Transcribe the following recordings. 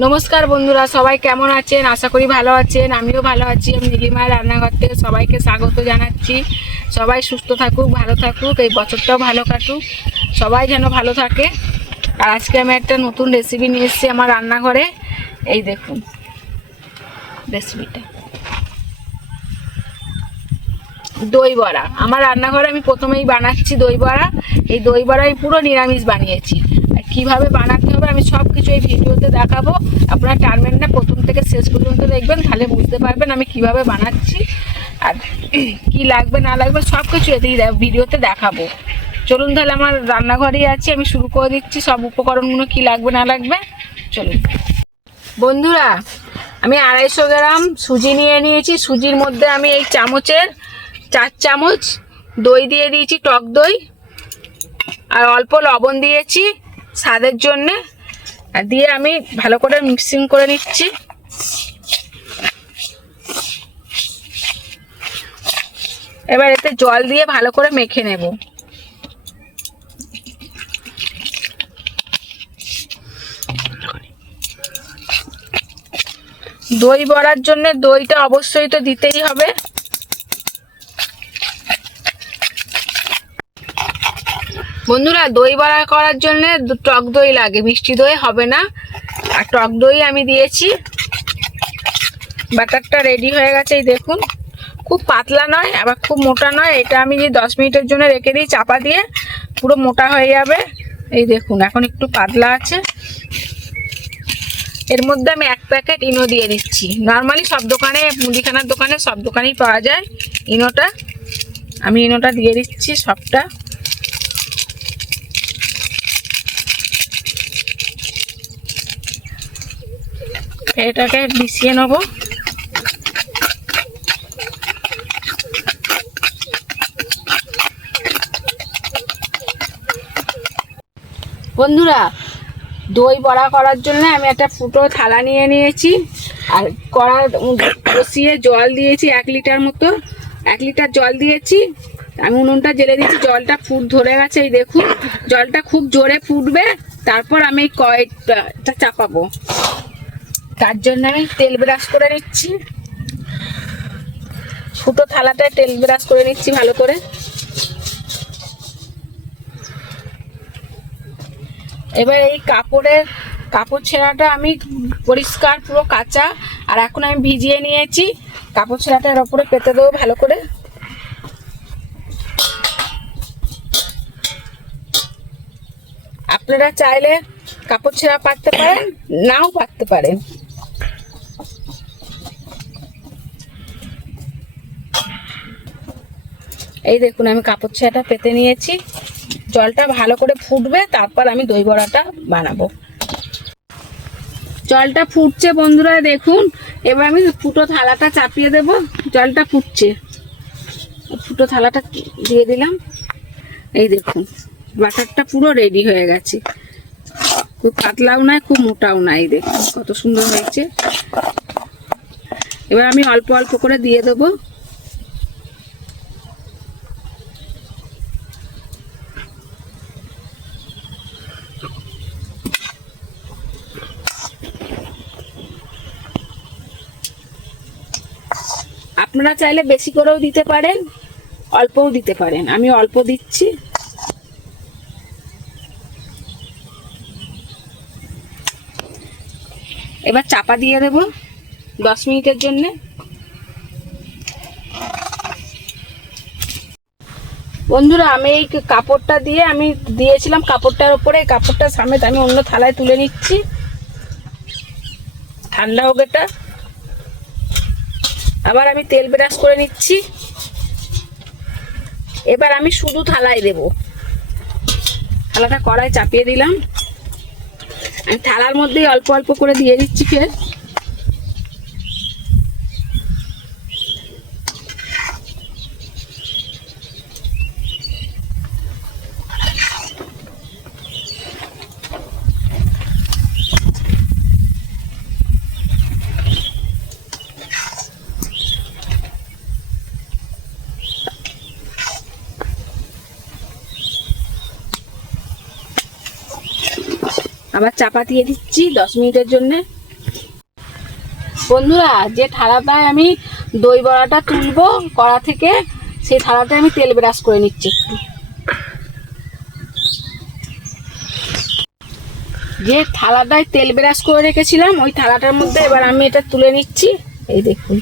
নমস্কার বন্ধুরা, সবাই কেমন আছেন? আশা করি ভালো আছেন, আমিও ভালো আছি। আমি নীলিমার রান্নাঘর থেকে সবাইকে স্বাগত জানাচ্ছি। সবাই সুস্থ থাকুক, ভালো থাকুক, এই বছরটাও ভালো কাটুক। সবাই যেন ভালো থাকে। আর আজকে আমি একটা নতুন রেসিপি নিয়ে এসেছি আমার রান্নাঘরে। এই দেখুন রেসিপিটা দই বড়া। আমার রান্নাঘরে আমি প্রথমেই বানাচ্ছি দই বড়া। এই দই বড়া আমি পুরো নিরামিষ বানিয়েছি। আর কীভাবে হবে আমি সব কিছু এই ভিডিওতে দেখাবো। আপনারা না, প্রথম থেকে শেষ পর্যন্ত দেখবেন, তাহলে বুঝতে পারবেন আমি কীভাবে বানাচ্ছি আর কি লাগবে, না লাগবে সব কিছু এদিকে ভিডিওতে দেখাবো। চলুন তাহলে আমার রান্নাঘরেই আছি, আমি শুরু করে দিচ্ছি সব উপকরণগুলো, কি লাগবে, না লাগবে। চলুন। বন্ধুরা, আমি আড়াইশো গ্রাম সুজি নিয়ে নিয়েছি। সুজির মধ্যে আমি এই চামচের চার চামচ দই দিয়ে দিয়েছি, টক দই। আর অল্প লবণ দিয়েছি স্বাদের জন্যে। আর দিয়ে আমি ভালো করে মিক্সিং করে নিচ্ছি। এবার এতে জল দিয়ে ভালো করে মেখে নেব। দই বড়ার জন্য দইটা অবশ্যই তো দিতেই হবে। বন্ধুরা, দই বড়া করার জন্য টক দই লাগে, মিষ্টি দই হবে না। আর টক দই আমি দিয়েছি। ব্যাটারটা রেডি হয়ে গেছে, এই দেখুন। খুব পাতলা নয়, আবার খুব মোটা নয়। এটা আমি যে দশ মিনিটের জন্য রেখে দিই চাপা দিয়ে, পুরো মোটা হয়ে যাবে। এই দেখুন, এখন একটু পাতলা আছে। এর মধ্যে আমি এক প্যাকেট ইনো দিয়ে দিচ্ছি। নর্মালি সব দোকানে, মুদিখানার দোকানে সব দোকানেই পাওয়া যায় ইনোটা। আমি ইনোটা দিয়ে দিচ্ছি সবটা। এটাকে মিশিয়ে নেব। বন্ধুরা, দই বড়া করার জন্য আমি একটা ফুটো থালা নিয়ে নিয়েছি। আর কড়া বসিয়ে জল দিয়েছি এক লিটার মতো। এক লিটার জল দিয়েছি। আমি উনুনটা জেলে দিয়েছি, জলটা ফুট ধরে গেছে, এই দেখুন। জলটা খুব জোরে ফুটবে, তারপর আমি কয়েকটা চাপাবো। তার জন্য আমি তেল ব্রাশ করে নিচ্ছি। ফুটো থালাটায় তেল ব্রাশ করে নিচ্ছি ভালো করে। এবার এই কাপড়ের কাপড় ছেঁড়াটা আমি পরিষ্কার, পুরো কাঁচা, আর এখন আমি ভিজিয়ে নিয়েছি। কাপড় ছেঁড়াটার ওপরে পেতে দেবো ভালো করে। আপনারা চাইলে কাপড় ছেঁড়া পারতে পারেন, নাও পারতে পারেন। এই দেখুন, আমি কাপড় ছেঁড়াটা পেতে নিয়েছি। জলটা ভালো করে ফুটবে, তারপর আমি দই বড়াটা বানাবো। জলটা ফুটছে বন্ধুরা, দেখুন। এবার আমি ফুটো থালাটা চাপিয়ে দেব। জলটা ফুটছে। ফুটো থালাটা দিয়ে দিলাম। এই দেখুন, বাটারটা পুরো রেডি হয়ে গেছে। খুব পাতলাও নয়, খুব মোটাও নাই এই দেখুন, কত সুন্দর হয়েছে। এবার আমি অল্প অল্প করে দিয়ে দেবো। আপনারা চাইলে বেশি করেও দিতে পারেন, অল্পও দিতে পারেন। আমি অল্প দিচ্ছি। এবার চাপা দিয়ে দেব দশ মিনিটের জন্য। বন্ধুরা, আমি এই কাপড়টা দিয়ে আমি দিয়েছিলাম কাপড়টার এই কাপড়টা সামেত আমি অন্য থালায় তুলে নিচ্ছি। ঠান্ডা হোক এটা। আবার আমি তেল ব্রাশ করে নিচ্ছি। এবার আমি শুধু থালায় দেব। থালাটা কড়াই চাপিয়ে দিলাম। আমি থালার মধ্যেই অল্প অল্প করে দিয়ে দিচ্ছি ফের। আবার চাপা দিয়ে দিচ্ছি দশ মিনিটের জন্যে। বন্ধুরা, যে থালাটায় আমি দই বড়াটা তুলবো, কড়া থেকে, সেই থালাটায় আমি তেল ব্রাশ করে নিচ্ছি যে থালাটায় তেল ব্রাশ করে রেখেছিলাম, ওই থালাটার মধ্যে এবার আমি এটা তুলে নিচ্ছি। এই দেখুন,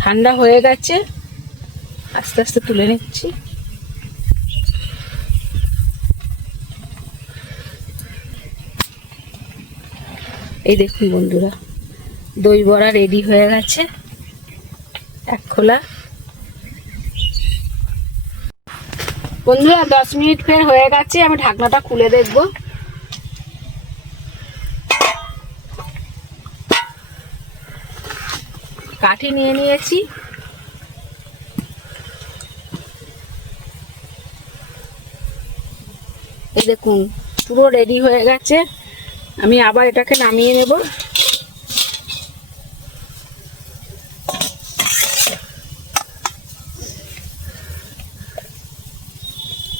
ঠান্ডা হয়ে গেছে। আস্তে আস্তে তুলে নিচ্ছি। এই দেখুন বন্ধুরা, দই বড়া রেডি হয়ে গেছে, এক খোলা। বন্ধুরা, দশ মিনিট ফের হয়ে গেছে, আমি ঢাকনাটা খুলে দেখব। কাঠি নিয়ে নিয়েছি। এই দেখুন, পুরো রেডি হয়ে গেছে। আমি আবার এটাকে নামিয়ে নেব।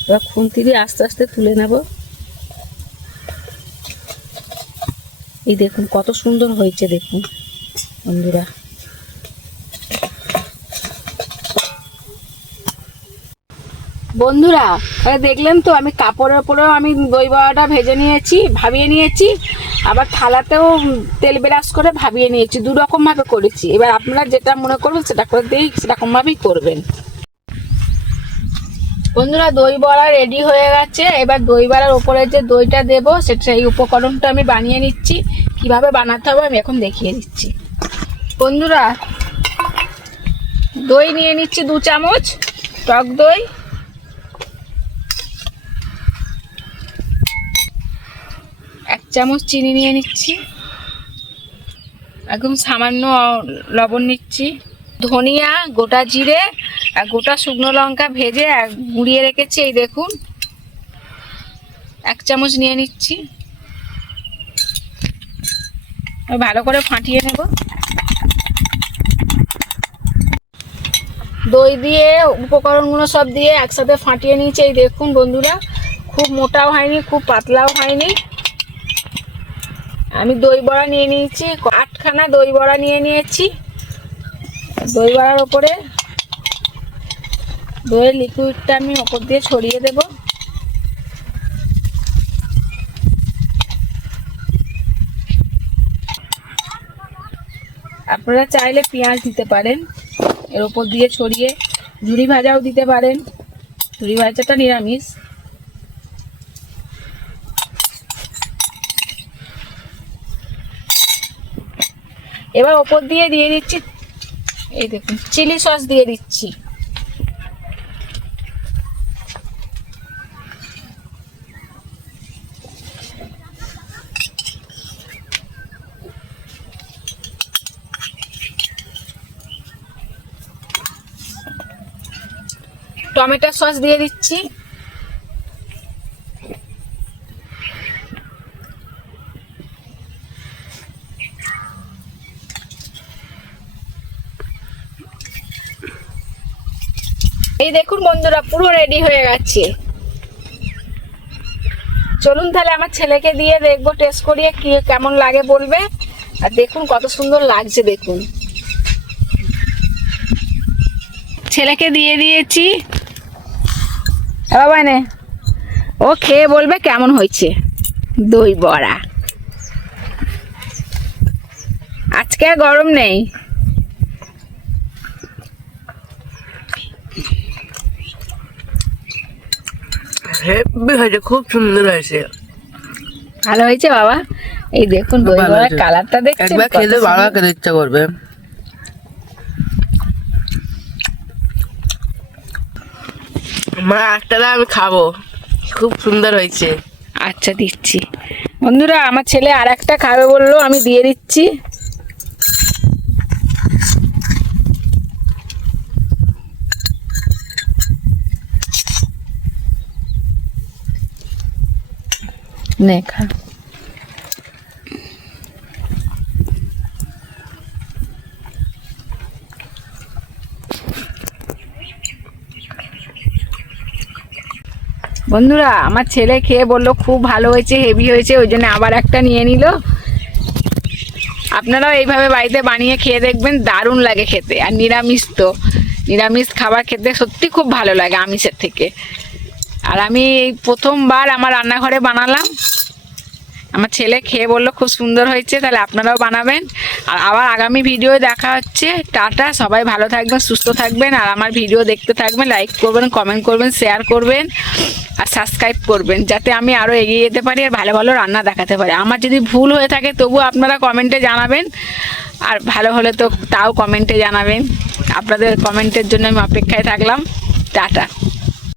এবার খুন্তি দিয়ে আস্তে আস্তে তুলে নেব। এই দেখুন কত সুন্দর হয়েছে দেখুন, বন্ধুরা। বন্ধুরা দেখলেন তো আমি কাপড়ের উপরেও আমি দই বড়াটা ভেজে নিয়েছি, ভাবিয়ে নিয়েছি, আবার থালাতেও তেল ব্রাশ করে ভাবিয়ে নিয়েছি, দু রকম ভাবে করেছি। এবার আপনারা যেটা মনে করবেন সেটা করে দিয়েই সেরকমভাবেই করবেন। বন্ধুরা, দই বড়া রেডি হয়ে গেছে। এবার দই বড়ার উপরে যে দইটা দেবো সেটা এই উপকরণটা আমি বানিয়ে নিচ্ছি। কীভাবে বানাতে হবে আমি এখন দেখিয়ে দিচ্ছি। বন্ধুরা, দই নিয়ে নিচ্ছি দু চামচ, টক দই এক চামচ চিনি নিয়ে নিচ্ছি। একদম সামান্য লবণ নিচ্ছি। ধনিয়া, গোটা জিরে আর গোটা শুকনো লঙ্কা ভেজে গুঁড়িয়ে রেখেছি, এই দেখুন। এক চামচ নিয়ে নিচ্ছি। ভালো করে ফাটিয়ে নেব। দই দিয়ে, উপকরণগুলো সব দিয়ে একসাথে ফাটিয়ে নিয়েছি, এই দেখুন বন্ধুরা। খুব মোটাও হয়নি, খুব পাতলাও হয়নি। আমি দই বড়া নিয়ে নিয়েছি, আটখানা দই বড়া নিয়ে নিয়েছি। দই বড়ার ওপরে দইয়ের লিকুইডটা আমি ওপর দিয়ে ছড়িয়ে দেব। আপনারা চাইলে পেঁয়াজ দিতে পারেন, এর ওপর দিয়ে ছড়িয়ে ঝুড়ি ভাজাও দিতে পারেন। ঝুড়ি ভাজাটা নিরামিষ। এবার ওপর দিয়ে দিয়ে দিচ্ছি। এই দেখুন, চিলি সস দিয়ে দিচ্ছি। টমেটো সস দিয়ে দিচ্ছি। এই দেখুন বন্ধুরা, পুরো রেডি হয়ে গেছে। চলুন তাহলে আমার ছেলেকে দিয়ে দেখব টেস্ট করিয়ে কি, কেমন লাগে বলবে। আর দেখুন কত সুন্দর লাগছে, দেখুন। ছেলেকে দিয়ে দিয়েছি। বাবা নে ও খেয়ে বলবে কেমন হয়েছে। দই বড়া। আজকে আর গরম নেই। খুব সুন্দর হয়েছে। ভালো হয়েছে বাবা? এই দেখুন দই বড়ার কালারটা দেখছেন? একবার খেলে বাবা খেতে ইচ্ছা করবে। মা একটা আমি খাব। খুব সুন্দর হয়েছে। আচ্ছা দিচ্ছি। বন্ধুরা আমার ছেলে আর একটা খাবে বলল আমি দিয়ে দিচ্ছি। নে বন্ধুরা, আমার ছেলে খেয়ে বলল খুব ভালো হয়েছে হেভি হয়েছে, ওই জন্য আবার একটা নিয়ে নিল। আপনারাও এইভাবে বাড়িতে বানিয়ে খেয়ে দেখবেন, দারুণ লাগে খেতে। আর নিরামিষ তো। নিরামিষ খাবার খেতে সত্যি খুব ভালো লাগে আমিষের থেকে। আর আমি এই প্রথমবার আমার রান্নাঘরে বানালাম। আমার ছেলে খেয়ে বলল, খুব সুন্দর হয়েছে, তাহলে আপনারাও বানাবেন। আর আবার আগামী ভিডিও দেখা হচ্ছে। টাটা, সবাই ভালো থাকবেন, সুস্থ থাকবেন। আর আমার ভিডিও দেখতে থাকবেন লাইক করবেন কমেন্ট করবেন শেয়ার করবেন, আর সাবস্ক্রাইব করবেন, যাতে আমি আরও এগিয়ে যেতে পারি আর ভালো ভালো রান্না দেখাতে পারি। আমার যদি ভুল হয়ে থাকে তবু আপনারা কমেন্টে জানাবেন। আর ভালো হলে তো তাও কমেন্টে জানাবেন। আপনাদের কমেন্টের জন্য আমি অপেক্ষায় থাকলাম। টাটা।